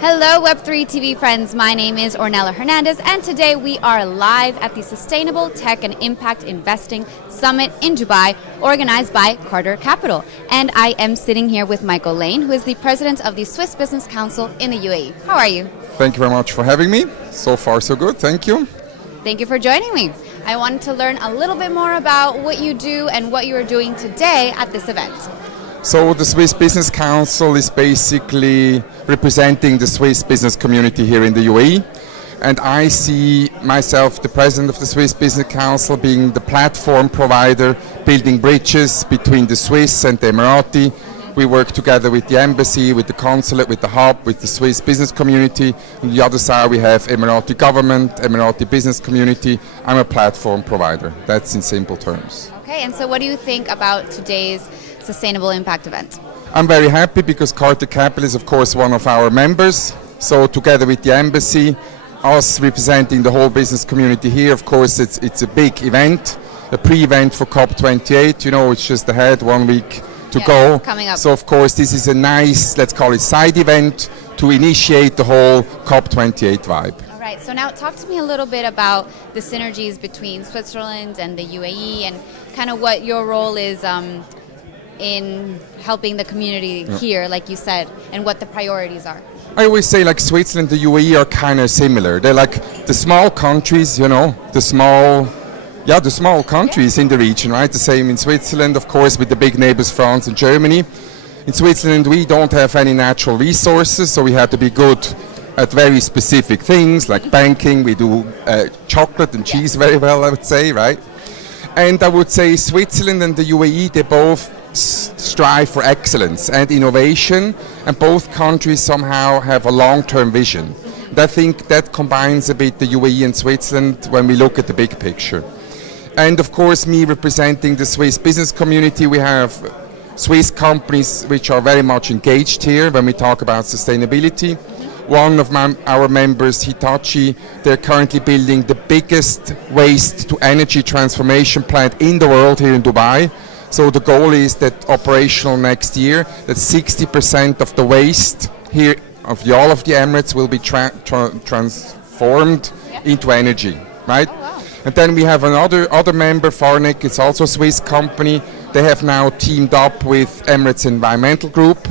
Hello Web3 TV friends, my name is Ornella Hernandez and today we are live at the Sustainable Tech and Impact Investing Summit in Dubai, organized by Carter Capital. And I am sitting here with Michael Lane, who is the president of the Swiss Business Council in the UAE. How are you? Thank you very much for having me. So far so good, thank you. Thank you for joining me. I wanted to learn a little bit more about what you do and what you are doing today at this event. So the Swiss Business Council is basically representing the Swiss business community here in the UAE. And I see myself, the president of the Swiss Business Council, being the platform provider, building bridges between the Swiss and the Emirati. We work together with the embassy, with the consulate, with the hub, with the Swiss business community. On the other side we have Emirati government, Emirati business community. I'm a platform provider. That's in simple terms. Okay, and so what do you think about today's Sustainable Impact event? I'm very happy because Carter Capital is of course one of our members. So together with the embassy, us representing the whole business community here, of course it's a big event, a pre-event for COP28. You know, it's just ahead, 1 week to go. Coming up. So of course this is a nice, let's call it side event to initiate the whole COP28 vibe. All right, so now talk to me a little bit about the synergies between Switzerland and the UAE and kind of what your role is in helping the community here, like you said, and what the priorities are. I always say like Switzerland and the UAE are kind of similar. They're like the small countries, you know, the small countries in the region, right? The same in Switzerland, of course, with the big neighbors France and Germany. In Switzerland, we don't have any natural resources, so we have to be good at very specific things like banking. We do chocolate and cheese very well, I would say, right? And I would say Switzerland and the UAE, they both strive for excellence and innovation, and both countries somehow have a long-term vision. And I think that combines a bit the UAE and Switzerland when we look at the big picture. And of course, me representing the Swiss business community, we have Swiss companies which are very much engaged here when we talk about sustainability. One of our members, Hitachi, they're currently building the biggest waste-to-energy transformation plant in the world here in Dubai. So the goal is that operational next year, that 60% of the waste here of all of the Emirates will be transformed into energy, right? Oh, wow. And then we have other member, Farnek, it's also a Swiss company. They have now teamed up with Emirates Environmental Group.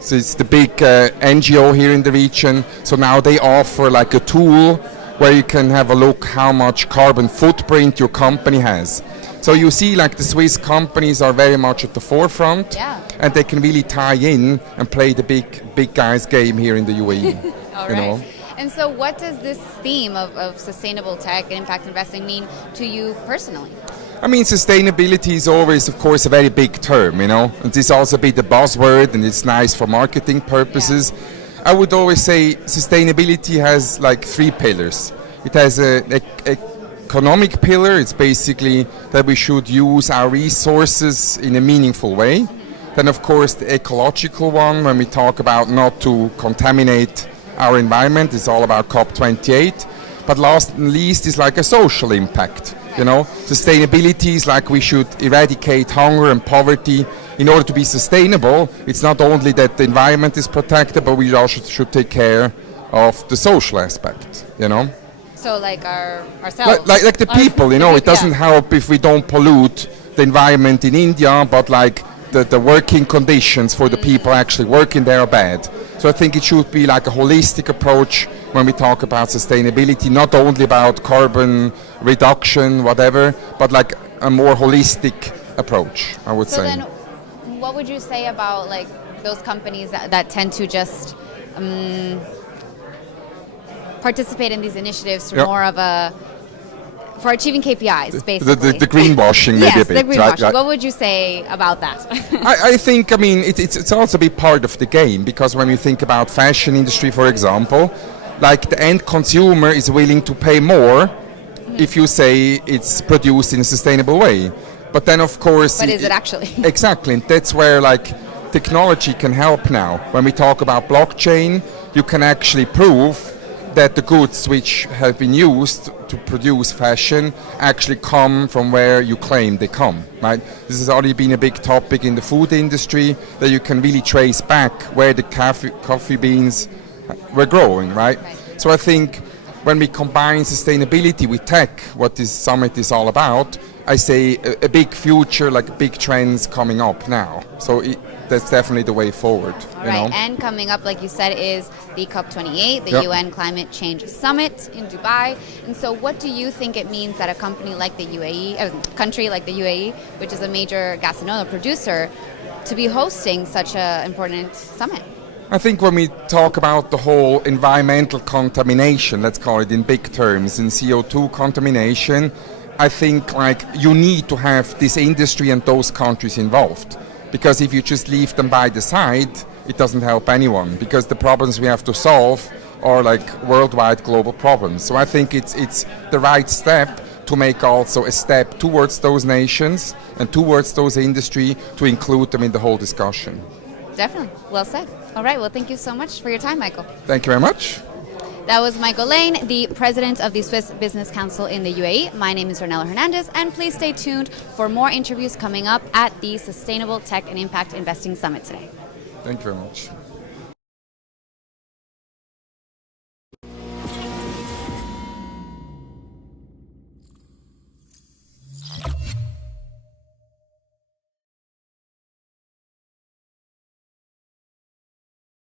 So it's the big NGO here in the region. So now they offer like a tool where you can have a look how much carbon footprint your company has. So you see like the Swiss companies are very much at the forefront, and they can really tie in and play the big guys game here in the UAE. All you right. know? And so what does this theme of sustainable tech and impact investing mean to you personally? I mean, sustainability is always, of course, a very big term, you know, and this is also a bit a buzzword and it's nice for marketing purposes. Yeah. I would always say sustainability has like 3 pillars. It has a economic pillar. It's basically that we should use our resources in a meaningful way. Then of course the ecological one, when we talk about not to contaminate our environment, it's all about COP28. But last and least is like a social impact. You know, sustainability is like we should eradicate hunger and poverty. In order to be sustainable, it's not only that the environment is protected, but we also should take care of the social aspect, you know. So like ourselves? Like the people, you know, it doesn't help if we don't pollute the environment in India, but like the working conditions for the people actually working there are bad. So I think it should be like a holistic approach when we talk about sustainability, not only about carbon reduction, whatever, but like a more holistic approach, I would say. So then what would you say about like those companies that tend to just participate in these initiatives for more of for achieving KPIs, basically. The greenwashing, maybe a bit. Yes, the greenwashing. Right. What would you say about that? I think, I mean, it's also a bit part of the game, because when you think about fashion industry, for example, like the end consumer is willing to pay more if you say it's produced in a sustainable way. But then, of course... But is it actually? Exactly. And that's where, like, technology can help now. When we talk about blockchain, you can actually prove that the goods which have been used to produce fashion actually come from where you claim they come, right? This has already been a big topic in the food industry, that you can really trace back where the coffee beans we're growing, right? Right. So I think when we combine sustainability with tech, what this summit is all about, I say a big future, like big trends coming up now. So that's definitely the way forward. All right, and coming up, like you said, is the COP28, the Yep. UN Climate Change Summit in Dubai. And so what do you think it means that a company like the UAE, country like the UAE, which is a major gas and oil producer, to be hosting such an important summit? I think when we talk about the whole environmental contamination, let's call it in big terms, in CO2 contamination, I think like you need to have this industry and those countries involved. Because if you just leave them by the side, it doesn't help anyone. Because the problems we have to solve are like worldwide global problems. So I think it's the right step to make also a step towards those nations and towards those industry to include them in the whole discussion. Definitely. Well said. All right. Well, thank you so much for your time, Michael. Thank you very much. That was Michael Lane, the president of the Swiss Business Council in the UAE. My name is Ornella Hernandez, and please stay tuned for more interviews coming up at the Sustainable Tech and Impact Investing Summit today. Thank you very much.